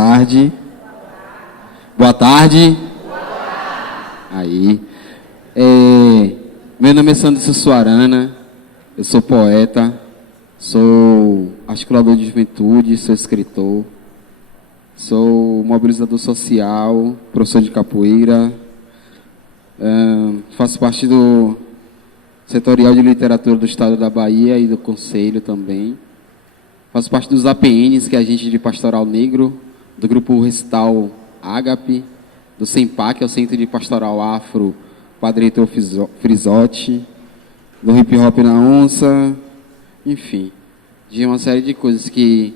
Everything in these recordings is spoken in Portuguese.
tarde. Boa tarde. Aí. Meu nome é Sandro Sussuarana, eu sou poeta, sou articulador de juventude, sou escritor, sou mobilizador social, professor de capoeira, faço parte do setorial de literatura do Estado da Bahia e do Conselho também. Faço parte dos APNs, que é Agente de Pastoral Negro, do grupo Recital Ágape, do SEMPAC, que é o Centro de Pastoral Afro, Padre Heitor Frisotti, do Hip Hop na Onça, enfim, de uma série de coisas que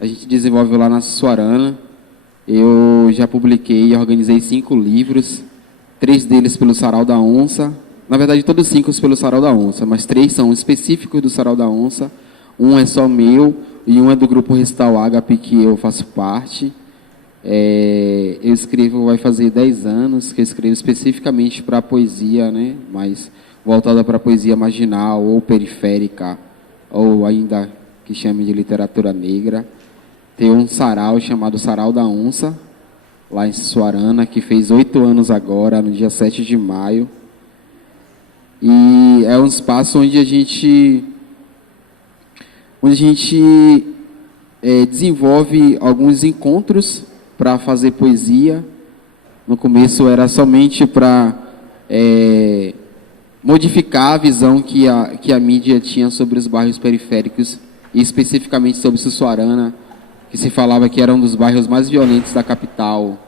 a gente desenvolve lá na Sussuarana. Eu já publiquei e organizei 5 livros, 3 deles pelo Sarau da Onça, na verdade todos 5 pelo Sarau da Onça, mas 3 são específicos do Sarau da Onça, um é só meu e um é do grupo Recital Ágape, que eu faço parte. Eu escrevo, vai fazer 10 anos que eu escrevo especificamente para poesia, né? Mas voltada para poesia marginal ou periférica, ou ainda que chame de literatura negra. Tem um sarau chamado Sarau da Onça, lá em Sussuarana, que fez 8 anos agora, no dia 7 de maio. E é um espaço onde a gente desenvolve alguns encontros para fazer poesia. No começo era somente para modificar a visão que a mídia tinha sobre os bairros periféricos, e especificamente sobre Sussuarana, que se falava que era um dos bairros mais violentos da capital,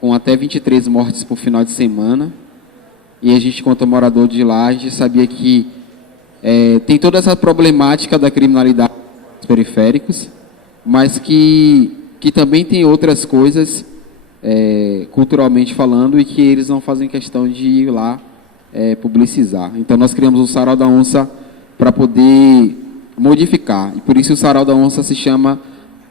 com até 23 mortes por final de semana. E a gente, quanto morador de lá, a gente sabia que tem toda essa problemática da criminalidade nos periféricos, mas que também tem outras coisas, culturalmente falando, e que eles não fazem questão de ir lá publicizar. Então nós criamos o Sarau da Onça para poder modificar, e por isso o Sarau da Onça se chama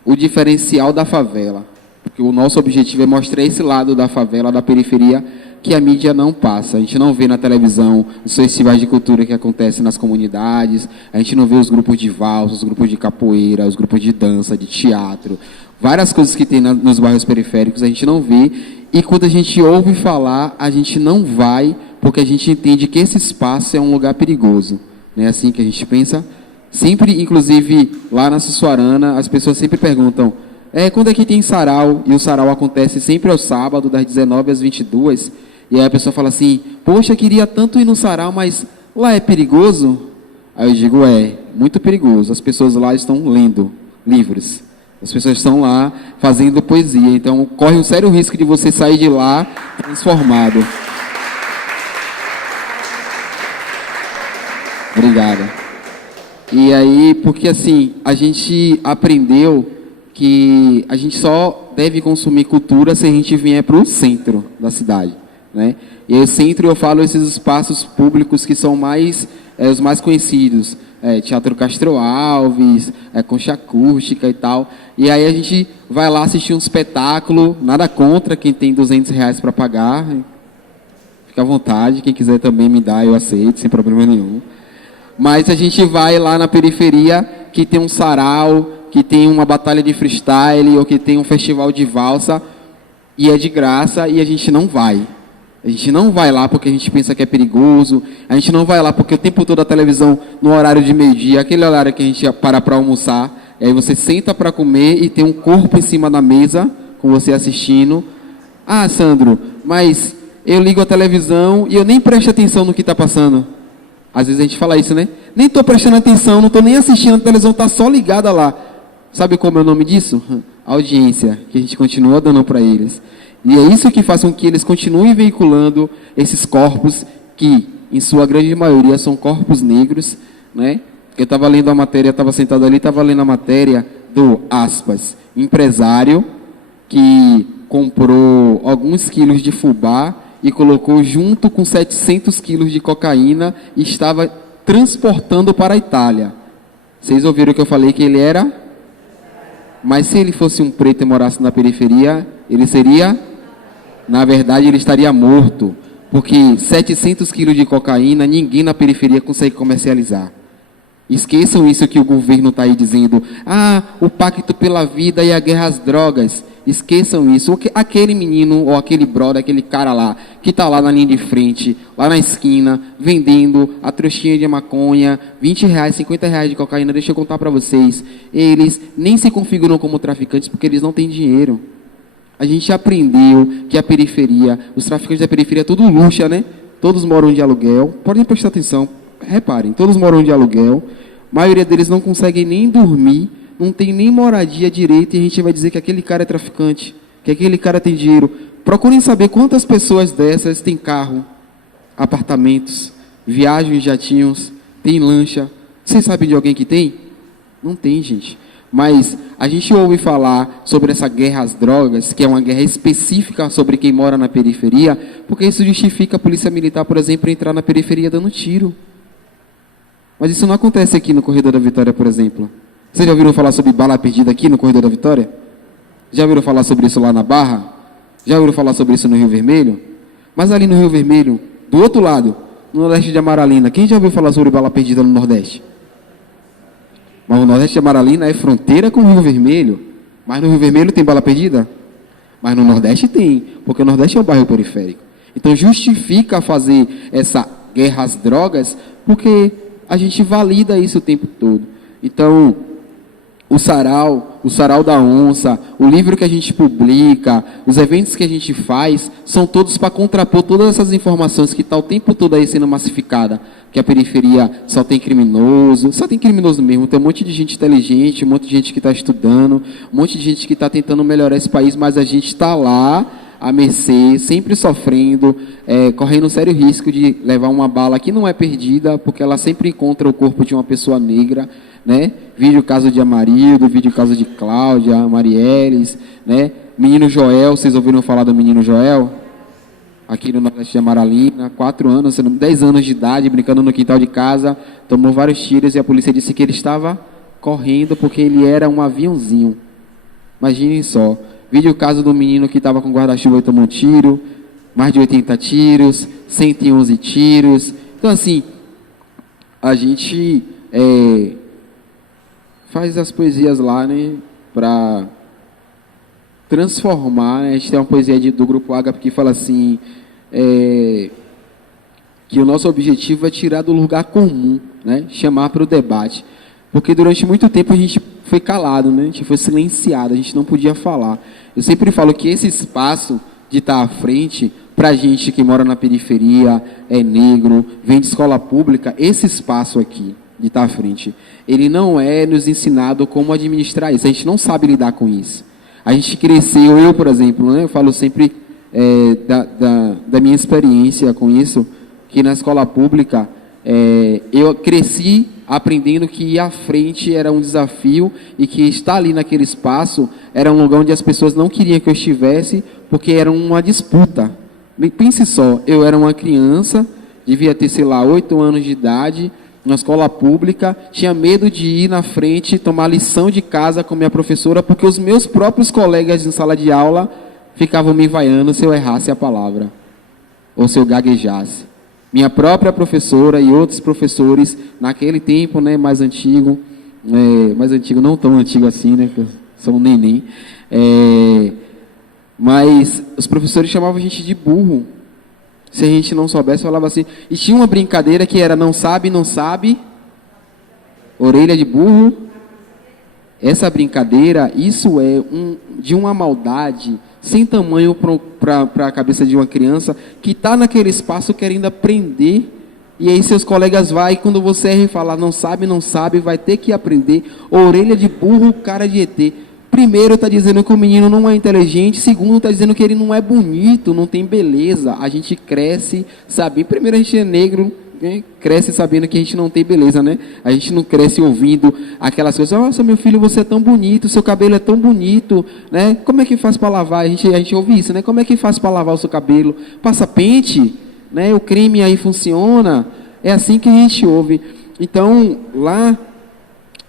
o diferencial da favela, porque o nosso objetivo é mostrar esse lado da favela, da periferia, que a mídia não passa. A gente não vê na televisão os festivais de cultura que acontecem nas comunidades, a gente não vê os grupos de valsa, os grupos de capoeira, os grupos de dança, de teatro, várias coisas que tem nos bairros periféricos a gente não vê, e quando a gente ouve falar, a gente não vai, porque a gente entende que esse espaço é um lugar perigoso. Não é assim que a gente pensa? Sempre, inclusive, lá na Sussuarana, as pessoas sempre perguntam, quando é que tem sarau? E o sarau acontece sempre ao sábado, das 19 às 22, e aí a pessoa fala assim, poxa, queria tanto ir no sarau, mas lá é perigoso? Aí eu digo, muito perigoso. As pessoas lá estão lendo livros. As pessoas estão lá fazendo poesia. Então, corre um sério risco de você sair de lá transformado. Obrigada. E aí, porque assim, a gente aprendeu que a gente só deve consumir cultura se a gente vier para o centro da cidade, né? E o centro, eu falo esses espaços públicos que são os mais conhecidos, Teatro Castro Alves, Concha Acústica e tal. E aí a gente vai lá assistir um espetáculo, nada contra quem tem R$200 para pagar, fica à vontade, quem quiser também me dá, eu aceito, sem problema nenhum. Mas a gente vai lá na periferia, que tem um sarau, que tem uma batalha de freestyle, ou que tem um festival de valsa, e é de graça, e a gente não vai. A gente não vai lá porque a gente pensa que é perigoso, a gente não vai lá porque o tempo todo a televisão, no horário de meio-dia, aquele horário que a gente para almoçar, aí você senta para comer e tem um corpo em cima da mesa, com você assistindo. Ah, Sandro, mas eu ligo a televisão e eu nem presto atenção no que está passando. Às vezes a gente fala isso, né? Nem estou prestando atenção, não estou nem assistindo, a televisão está só ligada lá. Sabe como é o nome disso? Audiência, que a gente continua dando para eles. E é isso que faz com que eles continuem veiculando esses corpos que, em sua grande maioria, são corpos negros, né? Eu estava lendo a matéria, estava sentado ali, estava lendo a matéria do, aspas, empresário que comprou alguns quilos de fubá e colocou junto com 700 quilos de cocaína e estava transportando para a Itália. Vocês ouviram que eu falei que ele era? Mas se ele fosse um preto e morasse na periferia, ele seria... Na verdade, ele estaria morto, porque 700 quilos de cocaína, ninguém na periferia consegue comercializar. Esqueçam isso que o governo está aí dizendo. Ah, o pacto pela vida e a guerra às drogas. Esqueçam isso. Aquele menino ou aquele brother, aquele cara lá, que está lá na linha de frente, lá na esquina, vendendo a trouxinha de maconha, R$20, R$50 de cocaína, deixa eu contar para vocês. Eles nem se configuram como traficantes porque eles não têm dinheiro. A gente aprendeu que a periferia, os traficantes da periferia, tudo luxa, né? Todos moram de aluguel. Podem prestar atenção, reparem, todos moram de aluguel. A maioria deles não conseguem nem dormir, não tem nem moradia direito, e a gente vai dizer que aquele cara é traficante, que aquele cara tem dinheiro. Procurem saber quantas pessoas dessas têm carro, apartamentos, viajam em jatinhos, tem lancha. Vocês sabem de alguém que tem? Não tem, gente. Mas a gente ouve falar sobre essa guerra às drogas, que é uma guerra específica sobre quem mora na periferia, porque isso justifica a polícia militar, por exemplo, entrar na periferia dando tiro. Mas isso não acontece aqui no Corredor da Vitória, por exemplo. Vocês já ouviram falar sobre bala perdida aqui no Corredor da Vitória? Já ouviram falar sobre isso lá na Barra? Já ouviram falar sobre isso no Rio Vermelho? Mas ali no Rio Vermelho, do outro lado, no Nordeste de Amaralina, quem já ouviu falar sobre bala perdida no Nordeste? Mas o Nordeste de Amaralina é fronteira com o Rio Vermelho. Mas no Rio Vermelho tem bala perdida? Mas no Nordeste tem, porque o Nordeste é um bairro periférico. Então justifica fazer essa guerra às drogas, porque a gente valida isso o tempo todo. Então, o sarau da onça, o livro que a gente publica, os eventos que a gente faz, são todos para contrapor todas essas informações que estão o tempo todo aí sendo massificada. Que a periferia só tem criminoso mesmo, tem um monte de gente inteligente, um monte de gente que está estudando, um monte de gente que está tentando melhorar esse país, mas a gente está lá, à mercê, sempre sofrendo, correndo um sério risco de levar uma bala que não é perdida, porque ela sempre encontra o corpo de uma pessoa negra, né? Vídeo o caso de Amarildo, vídeo o caso de Cláudia, Marieles, né? Menino Joel, vocês ouviram falar do menino Joel? Aqui no Nordeste de Amaralina, 4 anos, 10 anos de idade, brincando no quintal de casa, tomou vários tiros e a polícia disse que ele estava correndo porque ele era um aviãozinho. Imaginem só. Vídeo o caso do menino que estava com guarda-chuva e tomou um tiro, mais de 80 tiros, 111 tiros. Então, assim, a gente faz as poesias lá, né, para transformar, né? A gente tem uma poesia do Grupo Ágape que fala assim, que o nosso objetivo é tirar do lugar comum, né, chamar para o debate. Porque durante muito tempo a gente foi calado, né, a gente foi silenciado, a gente não podia falar. Eu sempre falo que esse espaço de estar à frente, para a gente que mora na periferia, é negro, vem de escola pública, esse espaço aqui, de estar à frente, ele não é nos ensinado como administrar isso, a gente não sabe lidar com isso. A gente cresceu, eu, por exemplo, né, eu falo sempre da minha experiência com isso, que na escola pública, eu cresci aprendendo que ir à frente era um desafio e que estar ali naquele espaço era um lugar onde as pessoas não queriam que eu estivesse, porque era uma disputa. Pense só, eu era uma criança, devia ter, sei lá, 8 anos de idade, na escola pública, tinha medo de ir na frente, tomar lição de casa com minha professora, porque os meus próprios colegas em sala de aula ficavam me vaiando se eu errasse a palavra, ou se eu gaguejasse. Minha própria professora e outros professores, naquele tempo, né, mais antigo, não tão antigo assim, né, que eu sou um neném, mas os professores chamavam a gente de burro. Se a gente não soubesse, falava assim. E tinha uma brincadeira que era não sabe, orelha de burro. Essa brincadeira, isso é de uma maldade sem tamanho para a cabeça de uma criança que está naquele espaço querendo aprender. E aí seus colegas vão, e quando você erra e fala não sabe, vai ter que aprender. Orelha de burro, cara de ET. Primeiro está dizendo que o menino não é inteligente, segundo está dizendo que ele não é bonito, não tem beleza. A gente cresce sabendo, primeiro a gente é negro, né? Cresce sabendo que a gente não tem beleza, né? A gente não cresce ouvindo aquelas coisas, nossa, meu filho, você é tão bonito, seu cabelo é tão bonito, né? Como é que faz para lavar? A gente ouve isso, né? Como é que faz para lavar o seu cabelo? Passa pente, né? O creme aí funciona, é assim que a gente ouve. Então, lá,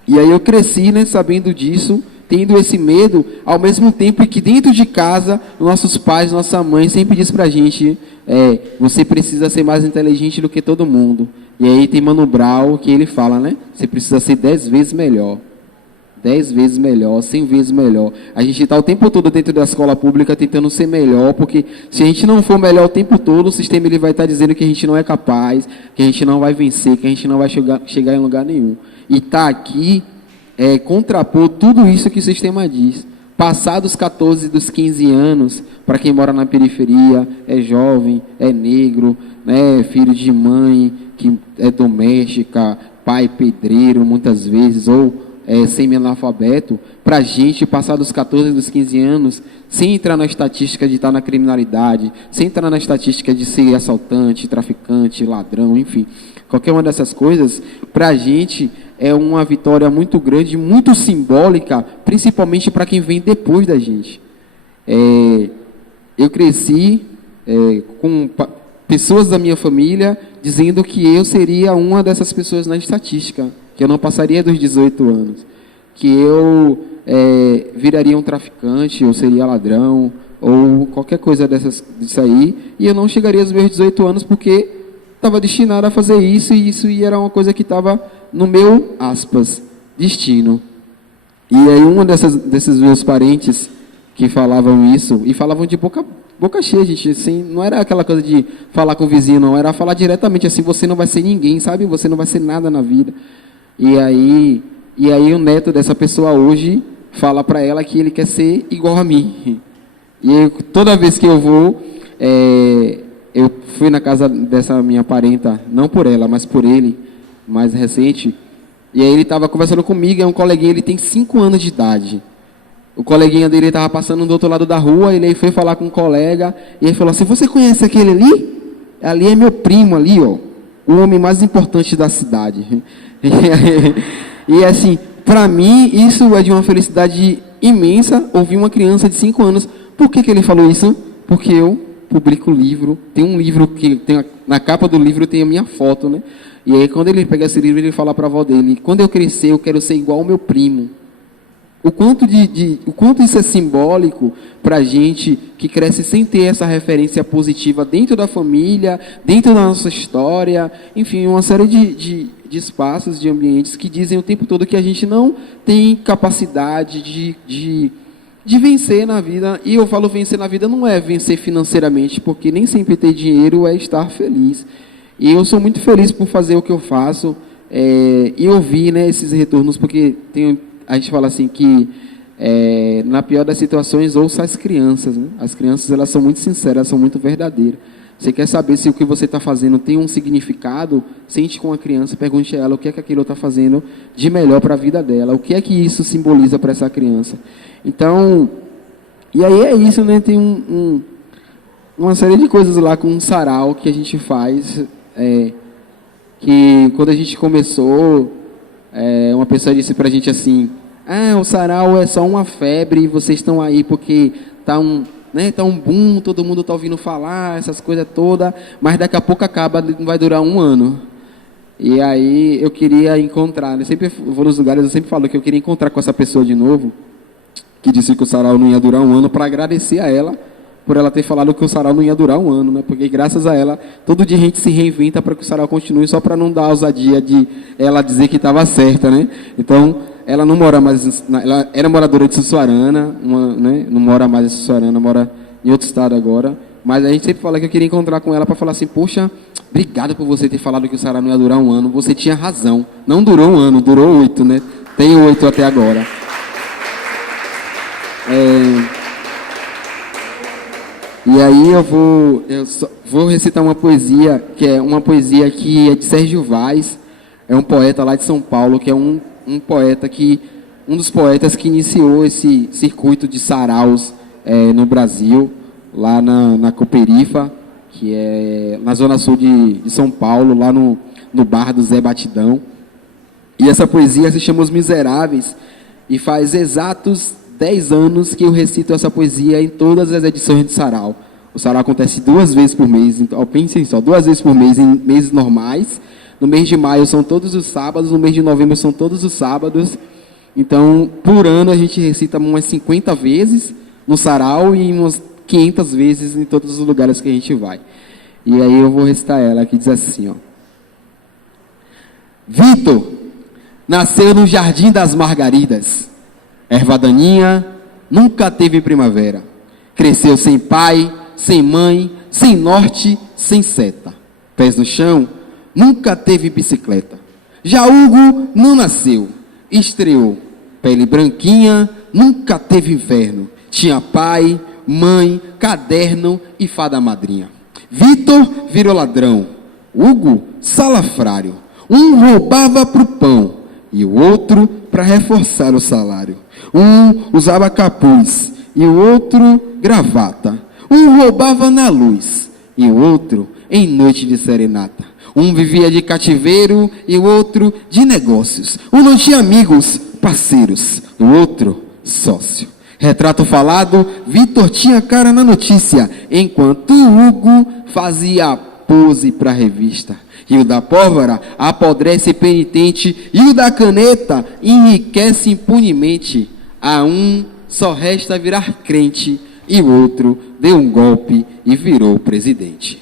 e aí eu cresci, né, sabendo disso, tendo esse medo, ao mesmo tempo que dentro de casa, nossos pais, nossa mãe sempre diz pra gente, você precisa ser mais inteligente do que todo mundo. E aí tem Mano Brown que ele fala, né? Você precisa ser 10 vezes melhor. 10 vezes melhor, 100 vezes melhor. A gente está o tempo todo dentro da escola pública tentando ser melhor, porque se a gente não for melhor o tempo todo, o sistema ele vai estar dizendo que a gente não é capaz, que a gente não vai vencer, que a gente não vai chegar em lugar nenhum. E está aqui contrapor tudo isso que o sistema diz. Passar dos 14, dos 15 anos, para quem mora na periferia, é jovem, é negro, né, filho de mãe, que é doméstica, pai pedreiro, muitas vezes, ou semi-analfabeto, para a gente passar dos 14, dos 15 anos, sem entrar na estatística de estar na criminalidade, sem entrar na estatística de ser assaltante, traficante, ladrão, enfim, qualquer uma dessas coisas, para a gente é uma vitória muito grande, muito simbólica, principalmente para quem vem depois da gente. Eu cresci com pessoas da minha família dizendo que eu seria uma dessas pessoas na estatística, que eu não passaria dos 18 anos, que eu viraria um traficante, ou seria ladrão, ou qualquer coisa disso aí, e eu não chegaria aos meus 18 anos porque estava destinado a fazer isso, e isso era uma coisa que estava no meu, aspas, destino. E aí desses meus parentes que falavam isso, e falavam de boca cheia, gente, assim, não era aquela coisa de falar com o vizinho, não, era falar diretamente assim, você não vai ser ninguém, sabe? Você não vai ser nada na vida. E aí o neto dessa pessoa hoje fala para ela que ele quer ser igual a mim. E toda vez que eu vou, eu fui na casa dessa minha parenta, não por ela, mas por ele, mais recente, e aí ele estava conversando comigo, é um coleguinha, ele tem 5 anos de idade. O coleguinha dele estava passando do outro lado da rua, ele aí foi falar com um colega, e ele falou assim, você conhece aquele ali? Ali é meu primo ali, ó, o homem mais importante da cidade. E assim, para mim, isso é de uma felicidade imensa, ouvir uma criança de 5 anos. Por que ele falou isso? Porque eu publico livro, tem um livro que tem, na capa do livro tem a minha foto, né? E aí quando ele pega esse livro, ele fala para a avó dele, quando eu crescer, eu quero ser igual ao meu primo. O quanto isso é simbólico para a gente que cresce sem ter essa referência positiva dentro da família, dentro da nossa história, enfim, uma série de espaços, de ambientes que dizem o tempo todo que a gente não tem capacidade de vencer na vida. E eu falo vencer na vida não é vencer financeiramente, porque nem sempre ter dinheiro é estar feliz. E eu sou muito feliz por fazer o que eu faço e ouvir, né, esses retornos, porque a gente fala assim que na pior das situações, ouça as crianças, né? As crianças, elas são muito sinceras, elas são muito verdadeiras. Você quer saber se o que você está fazendo tem um significado? Sente com a criança, pergunte a ela o que é que aquilo está fazendo de melhor para a vida dela, o que é que isso simboliza para essa criança. Então, e aí é isso, né? Tem uma série de coisas lá com um sarau que a gente faz, que quando a gente começou, uma pessoa disse para a gente assim, o sarau é só uma febre, vocês estão aí porque tá um boom, todo mundo está ouvindo falar, essas coisas todas, mas daqui a pouco acaba, não vai durar 1 ano. E aí eu queria encontrar, né? Sempre vou nos lugares, eu sempre falo que eu queria encontrar com essa pessoa de novo, que disse que o sarau não ia durar 1 ano, para agradecer a ela, por ela ter falado que o sarau não ia durar 1 ano, né? Porque graças a ela, todo dia a gente se reinventa para que o sarau continue, só para não dar a ousadia de ela dizer que estava certa, né? Então, ela não mora mais, ela era moradora de Sussuarana, né? Não mora mais em Sussuarana, mora em outro estado agora, mas a gente sempre fala que eu queria encontrar com ela para falar assim, poxa, obrigado por você ter falado que o sarau não ia durar 1 ano, você tinha razão, não durou 1 ano, durou 8, né? Tem 8 até agora. E aí eu vou recitar uma poesia, que é uma poesia que é de Sérgio Vaz, é um poeta lá de São Paulo, que é um dos poetas que iniciou esse circuito de saraus no Brasil, lá na Cooperifa, que é na zona sul de São Paulo, lá no bar do Zé Batidão. E essa poesia se chama Os Miseráveis, e faz exatos 10 anos que eu recito essa poesia em todas as edições de sarau. O sarau acontece 2 vezes por mês, então pensem só, 2 vezes por mês em meses normais. No mês de maio são todos os sábados, no mês de novembro são todos os sábados. Então, por ano a gente recita umas 50 vezes no sarau e umas 500 vezes em todos os lugares que a gente vai. E aí eu vou recitar ela, que diz assim, ó. Vitor nasceu no Jardim das Margaridas, Erva daninha nunca teve primavera. Cresceu sem pai, sem mãe, sem norte, sem seta. Pés no chão, nunca teve bicicleta. Já Hugo não nasceu, estreou. Pele branquinha, nunca teve inverno. Tinha pai, mãe, caderno e fada madrinha. Vitor virou ladrão. Hugo, salafrário. Um roubava pro pão e o outro para reforçar o salário. Um usava capuz e o outro gravata. Um roubava na luz e o outro em noite de serenata. Um vivia de cativeiro e o outro de negócios. Um não tinha amigos, parceiros. O outro, sócio. Retrato falado, Vitor tinha cara na notícia, enquanto Hugo fazia pose para a revista. E o da pólvora apodrece penitente, e o da caneta enriquece impunemente. A um só resta virar crente, e o outro deu um golpe e virou presidente.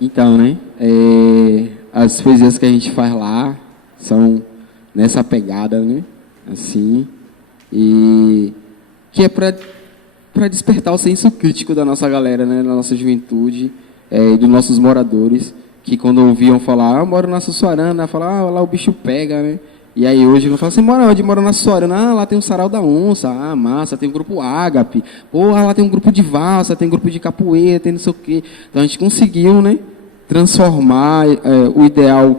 Então, né, as poesias que a gente faz lá são nessa pegada, né, assim, e que é para despertar o senso crítico da nossa galera, né, da nossa juventude, dos nossos moradores, que quando ouviam falar, eu moro na Sussuarana, falavam, lá o bicho pega, né, e aí hoje eu falo assim, mora onde? Mora na Sussuarana, lá tem um sarau da onça, massa, tem um grupo ágape, lá tem um grupo de valsa, tem um grupo de capoeira, tem não sei o quê. Então a gente conseguiu, né, transformar o ideal,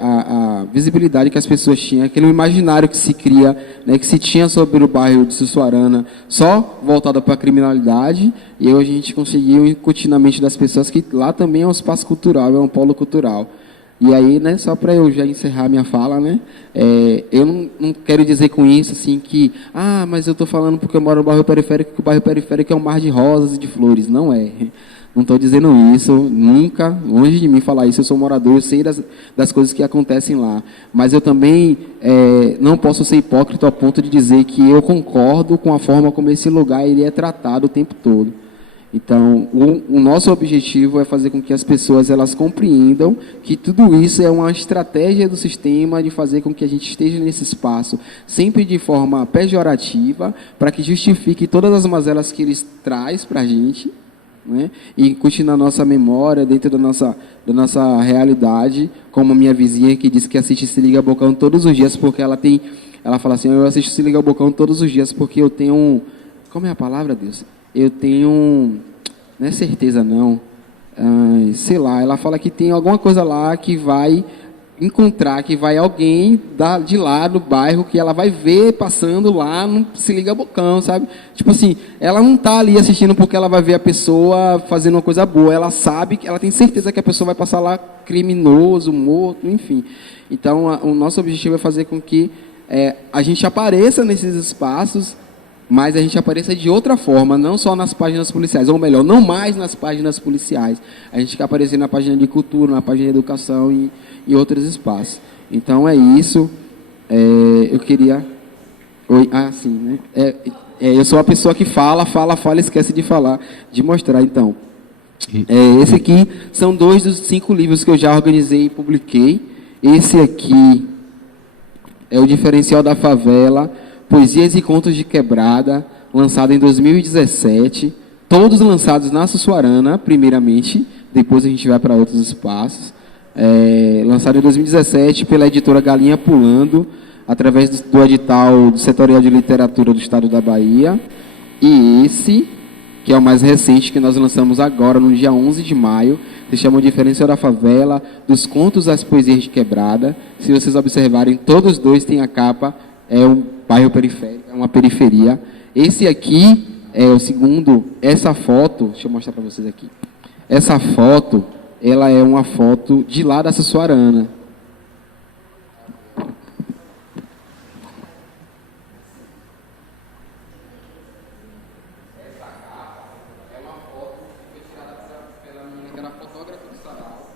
a visibilidade que as pessoas tinham, aquele imaginário que se cria, né, que se tinha sobre o bairro de Sussuarana, só voltado para a criminalidade, e hoje a gente conseguiu incutir na mente das pessoas que lá também é um espaço cultural, é um polo cultural. E aí, né, só para eu já encerrar minha fala, né, eu não quero dizer com isso assim que, mas eu estou falando porque eu moro no bairro periférico, que o bairro periférico é um mar de rosas e de flores. Não é. Não estou dizendo isso, nunca, longe de mim falar isso, eu sou morador, eu sei das coisas que acontecem lá. Mas eu também não posso ser hipócrita ao ponto de dizer que eu concordo com a forma como esse lugar ele é tratado o tempo todo. Então, o nosso objetivo é fazer com que as pessoas elas compreendam que tudo isso é uma estratégia do sistema de fazer com que a gente esteja nesse espaço, sempre de forma pejorativa, para que justifique todas as mazelas que eles traz para a gente, né? E incute na nossa memória, dentro da nossa realidade, como a minha vizinha que diz que assiste Se Liga Bocão todos os dias, porque ela fala assim, eu assisto Se Liga Bocão todos os dias porque eu tenho, como é a palavra, Deus? Eu tenho, não é certeza não, sei lá, ela fala que tem alguma coisa lá que vai encontrar, que vai alguém de lá do bairro, que ela vai ver passando lá, no Se Liga Bocão, sabe? Tipo assim, ela não está ali assistindo porque ela vai ver a pessoa fazendo uma coisa boa, ela sabe, ela tem certeza que a pessoa vai passar lá criminoso, morto, enfim. Então, o nosso objetivo é fazer com que a gente apareça nesses espaços, mas a gente apareça de outra forma, não só nas páginas policiais, ou melhor, não mais nas páginas policiais. A gente quer aparecer na página de cultura, na página de educação e outros espaços. Então é isso. Eu queria... sim, né? Eu sou a pessoa que fala, esquece de falar, de mostrar, então. Esse aqui são 2 dos 5 livros que eu já organizei e publiquei. Esse aqui é o Diferencial da Favela, Poesias e Contos de Quebrada, lançado em 2017, todos lançados na Sussuarana, primeiramente, depois a gente vai para outros espaços. Lançado em 2017 pela editora Galinha Pulando, através do edital do Setorial de Literatura do Estado da Bahia. E esse, que é o mais recente, que nós lançamos agora, no dia 11 de maio, se chama Diferencial da Favela, dos Contos às Poesias de Quebrada. Se vocês observarem, todos 2 têm a capa, é um bairro periférico, é uma periferia. Esse aqui é o segundo, essa foto, deixa eu mostrar para vocês aqui. Essa foto, ela é uma foto de lá da Sussuarana. Essa capa é uma foto que foi tirada pela menina que era fotógrafa do sarau,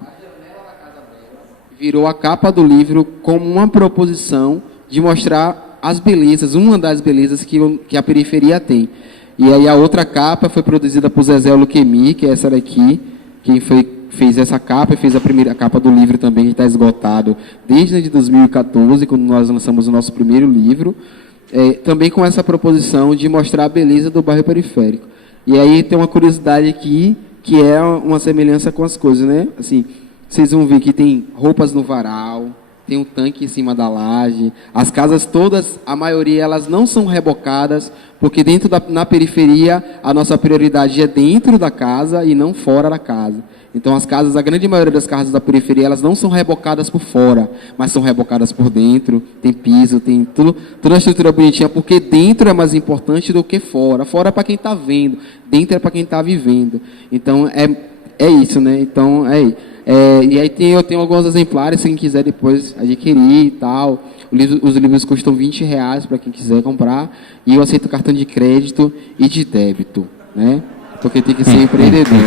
na janela da casa dela. Virou a capa do livro como uma proposição de mostrar as belezas, uma das belezas que a periferia tem. E aí a outra capa foi produzida por Zezé Luquemi, que é essa daqui, quem fez essa capa e fez a primeira capa do livro também, que está esgotado desde 2014, quando nós lançamos o nosso primeiro livro, também com essa proposição de mostrar a beleza do bairro periférico. E aí tem uma curiosidade aqui, que é uma semelhança com as coisas, né? Assim, vocês vão ver que tem roupas no varal, tem um tanque em cima da laje, as casas todas, a maioria, elas não são rebocadas, porque na periferia, a nossa prioridade é dentro da casa e não fora da casa. Então, as casas, a grande maioria das casas da periferia, elas não são rebocadas por fora, mas são rebocadas por dentro, tem piso, tem toda a estrutura bonitinha, porque dentro é mais importante do que fora. Fora é para quem está vendo, dentro é para quem está vivendo. Então, é isso, né? Então, e aí eu tenho alguns exemplares, se quem quiser depois adquirir e tal. Os livros custam R$20 para quem quiser comprar, e eu aceito cartão de crédito e de débito, né? Porque tem que ser empreendedor.